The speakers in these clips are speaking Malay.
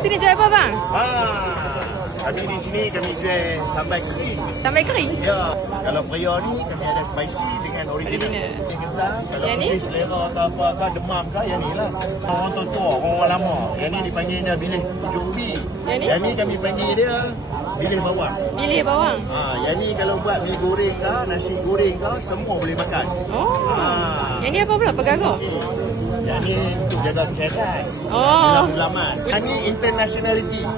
sini jual apa bang? Kami di sini kami jual sambal kering. Sambal kering? Ya, kalau periuk ni kami ada spicy dengan original. Kalau yang ni? Selera atau apa ke demam ke, yang ni lah. Orang tua, orang lama. Yang ni dipanggilnya bilih tujuh ubi. Yang ni kami panggil dia bilih bawang. Bilih bawang? Yang ni kalau buat mi goreng ke, nasi goreng ke, semua boleh makan. Yang ni apa pula? Pegagar? Yang ni untuk jaga kesihatan. Ulaman. Yang ni internationality.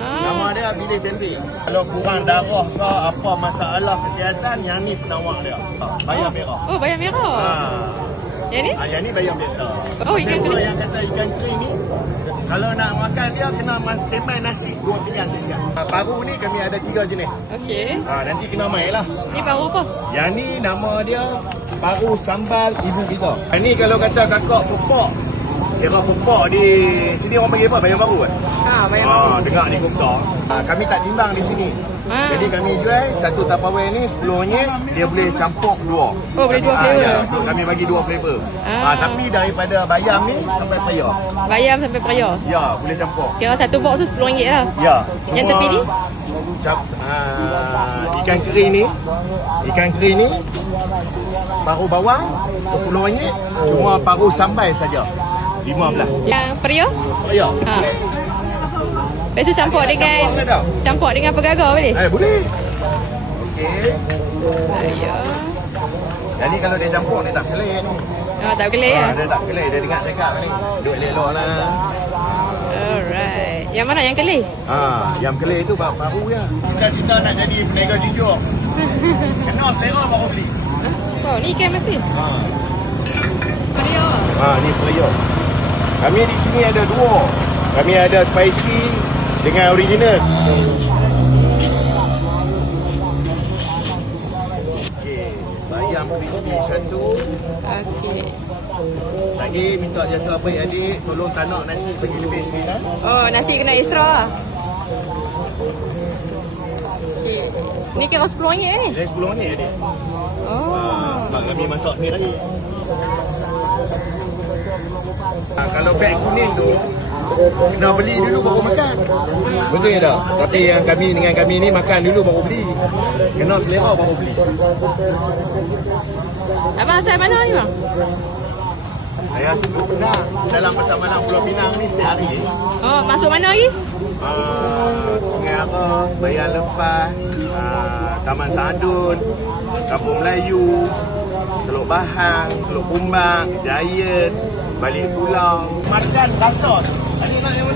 Nama dia bilih tempe. Kalau kurang darah ke apa masalah kesihatan, yang ni penawar dia. Bayam merah. Oh, bayam merah. Yang ni? Yang ni bayam biasa. Oh, ikan kering. Yang kata ikan kering ni, kalau nak makan dia kena standby nasi 2 pinggan saja. Paru ni kami ada 3 jenis. Okey. Nanti kena main lah. Ni paru apa? Yang ni nama dia paru sambal ibu kita. Yang ni kalau kata kakak pepok, kira pepok di sini orang panggil apa? Bayam baru kan? Bayam baru. Dengar ni Kumta. Kami tak timbang di sini. Jadi kami jual satu Tupperware ni RM10, dia boleh campur 2. Oh, boleh 2 flavor. Ya, so kami bagi 2 flavor. Tapi daripada bayam ni sampai paya. Bayam sampai paya. Ya, boleh campur. Kira satu box tu RM10 lah. Ya. Yang tepi ni? Ikan kering ni paru bawang RM10, cuma paru sambal saja RM15. Yang periuk? Ya. Lepas tu campur dengan pegagar boleh? Boleh. Okey. Ya. Jadi kalau dia campur dia tak kelih ni. Tak kelih ya? Dia tak kelih, dia dengar cakap ni. Duduk elok lah. Alright. Yang mana yang kelih? Yang kelih tu baru ya. Cita-cita nak jadi peniaga jujur. Kena selera baru beli. Oh, ni ikan masih? Periuk. Ni periuk. Kami di sini ada 2. Kami ada spicy dengan original. Okey, bayam crispy satu. Okey. Lagi minta jasa adik-adik tolong tak nak nasi bagi lebih sikit kan? Oh, nasi kena extra lah. Okey. Ni kira RM10 ni? Dia RM10 adik. Sebab kami masak sendiri lagi. Kalau beg kuning tu kena beli dulu baru makan. Betul tak? Tapi yang kami dengan kami ni makan dulu baru beli. Kena selera baru beli. Abang asal mana ni bang? Saya suka Penang. Dalam Pasar Malang Pulau Pinang ni setiap hari. Oh, masuk mana lagi? Sungai Ara, Bayan Lepas, Taman Sadun, Kampung Melayu, Teluk Bahang, Teluk Kumbang, Giant, Balik Pulau. Makan rasa. Adik nak yang